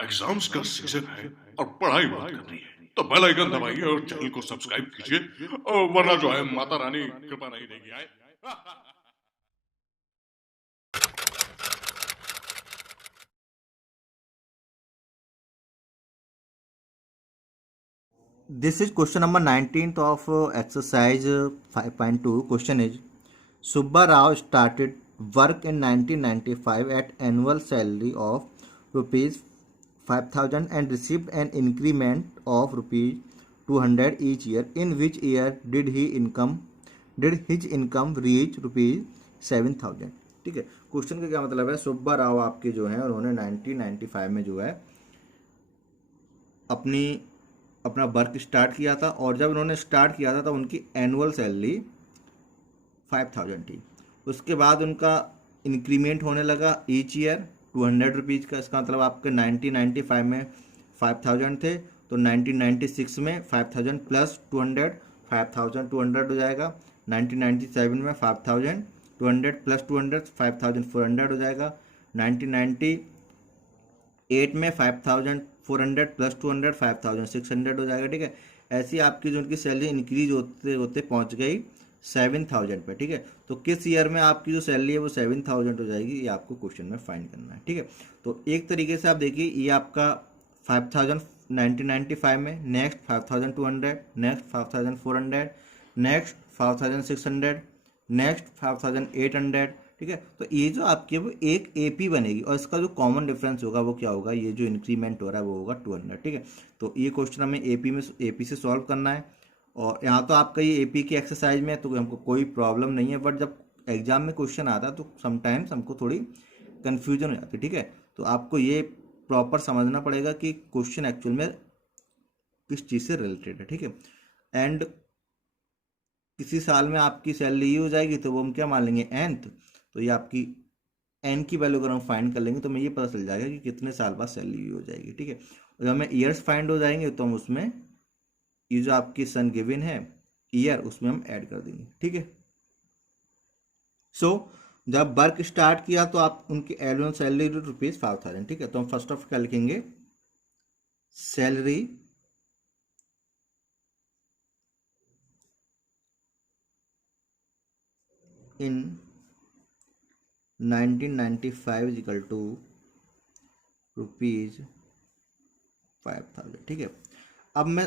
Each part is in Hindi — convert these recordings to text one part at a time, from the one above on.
एग्जाम्स का सीजन है और पढ़ाई बहुत करनी है, तो बेल आइकन दबाइए और चैनल को सब्सक्राइब कीजिए, वरना जो है माता रानी कृपा नहीं देगी आए। This is question number 19th of exercise 5.2. Question is Subba Rao started work in 1995 at annual salary of rupees 5,000 and received an increment of rupees 200 each year. In which year did his income reach rupees 7,000? ठीक है, क्वेश्चन का क्या मतलब है? सुब्बा राव आपके जो हैं उन्होंने 1995 में जो है अपनी अपना वर्क स्टार्ट किया था, और जब उन्होंने स्टार्ट किया था तो उनकी एनुअल सैलरी 5,000 थी। उसके बाद उनका इंक्रीमेंट होने लगा ईच ईयर 200 रुपीज़ का। इसका मतलब आपके 1995 में 5,000 थे, तो 1996 में 5,000 प्लस 200, 5,200 हो जाएगा। 1997 में 5,200 प्लस 200, 5,400 हो जाएगा। 1998 में 5,400 प्लस 200, 5,600 हो जाएगा। ठीक है, ऐसी आपकी जो उनकी सैलरी इंक्रीज होते होते पहुंच गई 7,000 पे। ठीक है, तो किस ईयर में आपकी जो सैलरी है वो 7,000 हो जाएगी, ये आपको क्वेश्चन में फाइंड करना है। ठीक है, तो एक तरीके से आप देखिए, ये आपका 5,000 1995 में, नेक्स्ट 5,200, नेक्स्ट 5,400, नेक्स्ट 5,600, नेक्स्ट 5,800। ठीक है, तो ये जो आपकी है वो एक एपी बनेगी, और इसका जो कॉमन डिफरेंस होगा वो क्या होगा? ये जो इंक्रीमेंट हो रहा है वो होगा 200। ठीक है, तो ये क्वेश्चन हमें एपी से सॉल्व करना है, और यहाँ तो आपका ये एपी की एक्सरसाइज में है तो हमको कोई प्रॉब्लम नहीं है, बट जब एग्जाम में क्वेश्चन आता है तो समटाइम्स हमको थोड़ी कन्फ्यूजन हो जाती है। ठीक है, तो आपको ये प्रॉपर समझना पड़ेगा कि क्वेश्चन एक्चुअल में किस चीज़ से रिलेटेड है। ठीक है, एंड किसी साल में आपकी सैलरी ये हो जाएगी तो वो हम क्या मान लेंगे? nth। तो ये आपकी एन की वैल्यू अगर हम फाइंड कर लेंगे तो हमें ये पता चल जाएगा कि कितने साल बाद सैलरी हो जाएगी। ठीक है, और जब हमें ईयर्स फाइंड हो जाएंगे तो हम उसमें ये जो आपकी सन गिवन है ईयर, उसमें हम ऐड कर देंगे। ठीक है, सो जब वर्क स्टार्ट किया तो आप उनकी एनुअल सैलरी रुपीज 5,000। ठीक है, तो हम फर्स्ट ऑफ क्या लिखेंगे? Salary in 1995 is equal to rupees 5,000। ठीक है, अब मैं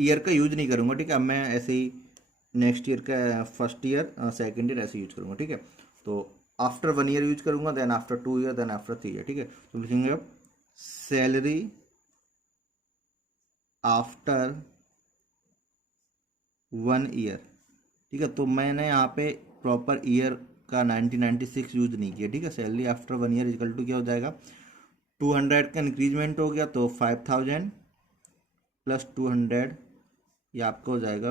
ईयर का यूज नहीं करूँगा। ठीक है, अब मैं ऐसे ही नेक्स्ट ईयर का फर्स्ट ईयर सेकेंड ईयर ऐसे यूज करूँगा। ठीक है, तो आफ्टर 1 ईयर यूज करूँगा, then after 2 year, then after 3 year. ठीक है, तो लिखेंगे अब सैलरी आफ्टर 1 ईयर। ठीक है, तो मैंने यहाँ पे प्रॉपर ईयर का 1996 यूज नहीं किया। ठीक है, salary after 1 year equal to क्या हो जाएगा? 200 का इंक्रीजमेंट हो गया तो 5,000 प्लस 200, ये आपका हो जाएगा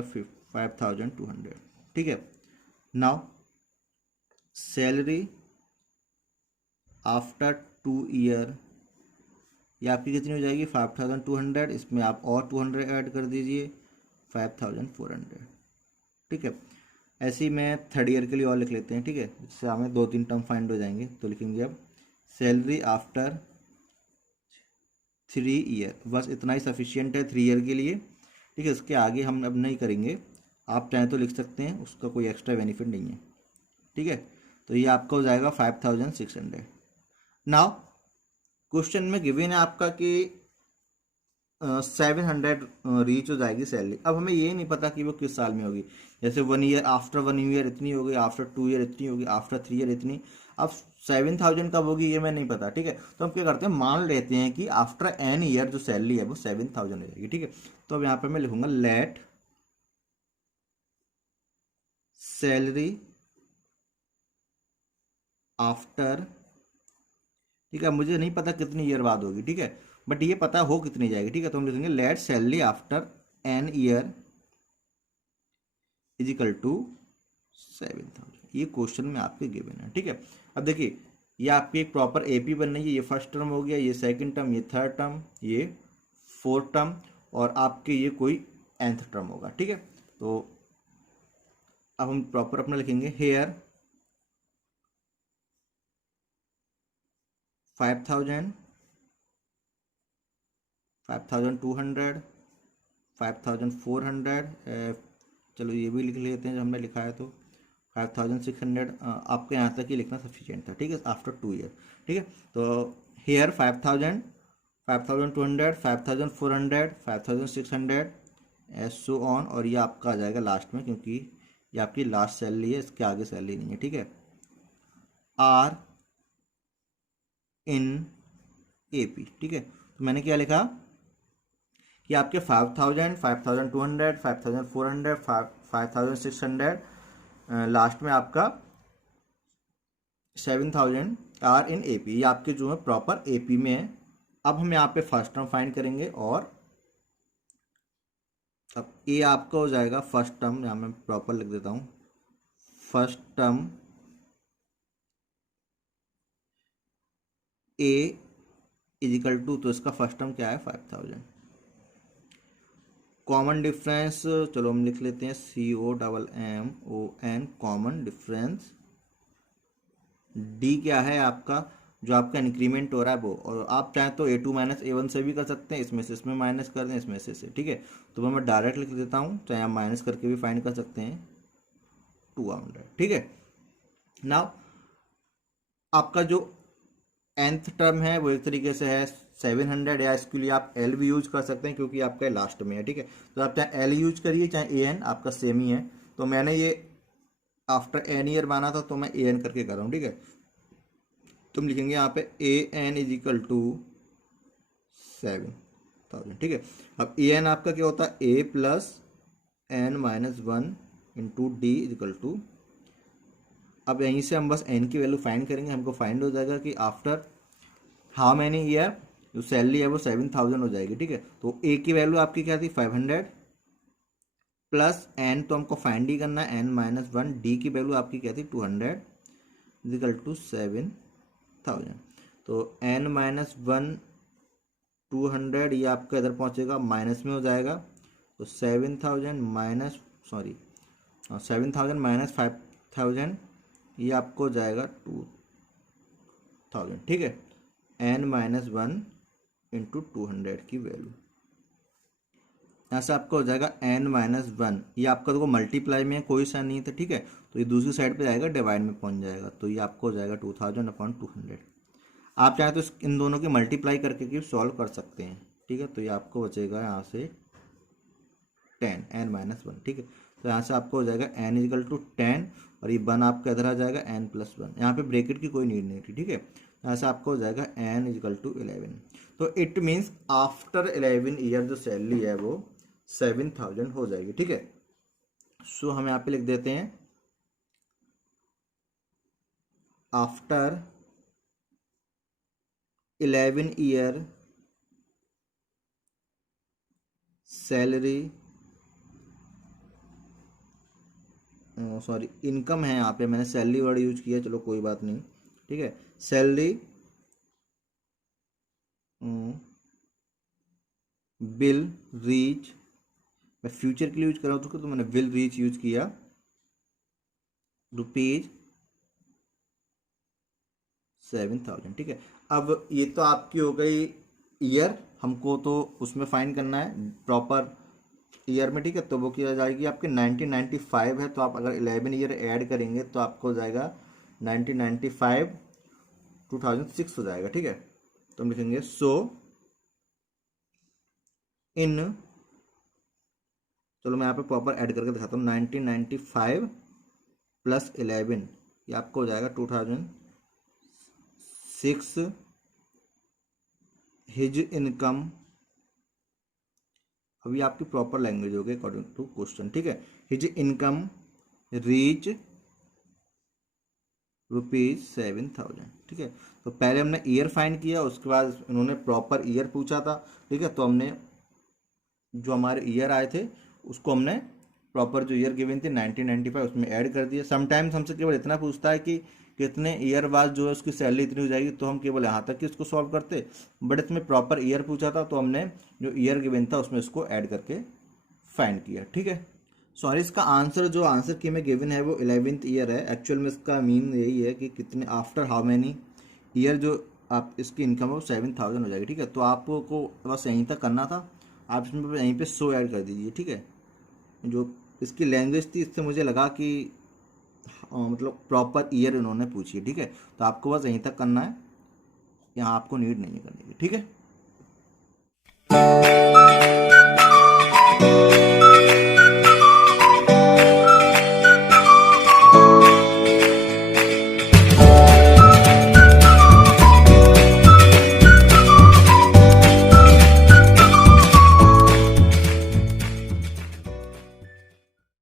5,200। ठीक है, नाउ सैलरी आफ्टर 2 ईयर, ये आपकी कितनी हो जाएगी? 5,200, इसमें आप और 200 ऐड कर दीजिए, 5,400। ठीक है, ऐसे ही मैं थर्ड ईयर के लिए और लिख लेते हैं। ठीक है, इससे हमें 2-3 टर्म फाइंड हो जाएंगे, तो लिखेंगे अब सैलरी आफ्टर 3 ईयर। बस इतना ही सफिशियंट है 3 ईयर के लिए। ठीक है, इसके आगे हम अब नहीं करेंगे, आप चाहें तो लिख सकते हैं, उसका कोई एक्स्ट्रा बेनिफिट नहीं है। ठीक है, तो ये आपका हो जाएगा 5,600। नाउ क्वेश्चन में गिवन है आपका कि 700 रीच हो जाएगी सैलरी। अब हमें ये नहीं पता कि वो किस साल में होगी। जैसे 1 ईयर, आफ्टर 1 ईयर इतनी होगी, आफ्टर 2 ईयर इतनी होगी, आफ्टर 3 ईयर इतनी। अब 7,000 कब होगी ये मैं नहीं पता। ठीक है, तो हम क्या करते हैं, मान लेते हैं कि आफ्टर एन ईयर जो सैलरी है वो 7,000 हो जाएगी। ठीक है, तो अब यहाँ पे मैं लिखूंगा लेट सैलरी आफ्टर। ठीक है, मुझे नहीं पता कितनी ईयर बाद होगी। ठीक है, बट ये पता हो कितनी जाएगी। ठीक है, तो हम लिखेंगे let salary after n year is equal to 7,000। ये क्वेश्चन में आपके गिवन है। ठीक है, अब देखिए, ये आपकी एक प्रॉपर एपी बन रही है। ये फर्स्ट टर्म हो गया, ये सेकंड टर्म, ये थर्ड टर्म, ये फोर्थ टर्म, और आपके ये कोई nth टर्म होगा। ठीक है, तो अब हम प्रॉपर अपना लिखेंगे हेयर 5,000 5200, 5400, चलो ये भी लिख लेते हैं जो हमने लिखा है, तो 5600 आपको यहाँ तक ही लिखना सफिशिएंट था, ठीक है, आफ्टर 2 ईयर, ठीक है। तो हेयर 5000, 5200, 5400, 5600 सो ऑन, और ये आपका आ जाएगा लास्ट में, क्योंकि ये आपकी लास्ट सैलरी है, इसके आगे सैलरी नहीं है, ठीक है। आर इन एपी, ठीक है। तो मैंने क्या लिखा कि आपके 5000, 5200, 5400, 5600, लास्ट में आपका 7000 आर इन एपी, ये आपके जो है प्रॉपर एपी में है। अब हम यहाँ पे फर्स्ट टर्म फाइंड करेंगे, और अब ए आपका हो जाएगा फर्स्ट टर्म, यहाँ मैं प्रॉपर लिख देता हूँ, first term a is equal to, तो इसका फर्स्ट टर्म क्या है 5000। कॉमन डिफरेंस, चलो हम लिख लेते हैं COMMON, कॉमन डिफरेंस। डी क्या है आपका, जो आपका इंक्रीमेंट हो रहा है वो, और आप चाहें तो A2 माइनस A1 से भी कर सकते हैं, इसमें से इसमें माइनस कर दें, इसमें से ठीक है। तो मैं डायरेक्ट लिख देता हूँ, चाहे आप माइनस करके भी फाइंड कर सकते हैं 200, ठीक है। नाउ आपका जो nth टर्म है वो एक तरीके से है 700, या इसके लिए आप L भी यूज कर सकते हैं, क्योंकि आपका लास्ट में है, ठीक है। तो आप चाहे L यूज करिए चाहे AN, आपका सेम ही है। तो मैंने ये आफ्टर n ईयर माना था, तो मैं AN करके कर रहा हूँ, ठीक है। तुम लिखेंगे यहाँ पे AN इज इक्वल टू 7000, ठीक है। अब AN आपका क्या होता है, A plus N minus 1 into d is equal to, अब यहीं से हम बस n की वैल्यू फाइंड करेंगे, हमको फाइंड हो जाएगा कि आफ्टर हाउ मैनी ईयर जो सैलरी है वो 7000 हो जाएगी, ठीक है। तो a की वैल्यू आपकी क्या थी 500 प्लस n, तो हमको फाइंड ही करना है n माइनस 1, डी की वैल्यू आपकी क्या थी 200 इजिकल टू 7000। तो n माइनस 1 200, ये आपका इधर पहुंचेगा माइनस में हो जाएगा, तो 7000 माइनस 5000, ये आपको जाएगा 2000, ठीक है। n माइनस 1 इंटू 200 की वैल्यू, यहाँ से आपका हो जाएगा n माइनस 1, ये आपका देखो मल्टीप्लाई में कोई साइन नहीं था, ठीक है। तो ये दूसरी साइड पे जाएगा, डिवाइड में पहुंच जाएगा, तो ये आपको हो जाएगा 2000 अपॉन 200। आप चाहें तो इन दोनों की मल्टीप्लाई करके भी सॉल्व कर सकते हैं, ठीक है। तो ये आपको बचेगा यहाँ से 10 n माइनस 1, ठीक है। तो यहाँ से आपको हो जाएगा n इजिकल टू 10, और ये 1 आपका इधर आ जाएगा n प्लस 1, यहाँ पे ब्रैकेट की कोई नीड नहीं थी, ठीक है। यहाँ से आपको हो जाएगा n इजिकल टू 11। तो इट मीन्स आफ्टर 11 ईयर जो सैलरी है वो 7000 हो जाएगी, ठीक है। सो हम यहाँ पे लिख देते हैं after 11 year salary, sorry income है, यहाँ पे मैंने सैलरी वर्ड यूज किया, चलो कोई बात नहीं, ठीक है। सैलरी विल रीच, मैं फ्यूचर के लिए यूज कर रहा हूँ तो मैंने विल रीच यूज किया रुपीज 7000, ठीक है। अब ये तो आपकी हो गई ईयर, हमको तो उसमें फाइंड करना है प्रॉपर ईयर में, ठीक है। तो वो किया जाएगी आपके 1995 है, तो आप अगर 11 ईयर ऐड करेंगे तो आपको हो जाएगा 1995 2006 हो जाएगा, ठीक है। तो हम लिखेंगे सो इन, चलो मैं यहाँ पे प्रॉपर ऐड करके दिखाता हूँ, 1995 प्लस 11, ये आपको हो जाएगा 2006, हिज इनकम, अभी आपकी प्रॉपर लैंग्वेज होगी अकॉर्डिंग टू क्वेश्चन, ठीक है। हिज इनकम रीच रुपीज 7000, ठीक है। तो पहले हमने ईयर फाइंड किया, उसके बाद इन्होंने प्रॉपर ईयर पूछा था, ठीक है। तो हमने जो हमारे ईयर आए थे उसको हमने प्रॉपर जो ईयर गिवन थी 1995 उसमें ऐड कर दिया। समटाइम्स हमसे केवल इतना पूछता है कि कितने ईयर बाद जो है उसकी सैलरी इतनी हो जाएगी, तो हम केवल यहाँ तक ही उसको सॉल्व करते, बट इसमें प्रॉपर ईयर पूछा था तो हमने जो ईयर गिवन था उसमें इसको ऐड करके फाइंड किया, ठीक है। सॉरी, इसका आंसर जो आंसर की में गिवन है वो 11th ईयर है। एक्चुअल में इसका मीन यही है कि कितने आफ्टर हाउ मैनी ईयर जो आप इसकी इनकम है वो 7,000 हो जाएगी, ठीक है। तो आपको बस यहीं तक करना था, आप इसमें बस यहीं पे 100 ऐड कर दीजिए, ठीक है। जो इसकी लैंग्वेज थी इससे मुझे लगा कि मतलब प्रॉपर ईयर इन्होंने पूछी है, ठीक है। तो आपको बस यहीं तक करना है, यहाँ आपको नीड नहीं है करने की, ठीक है।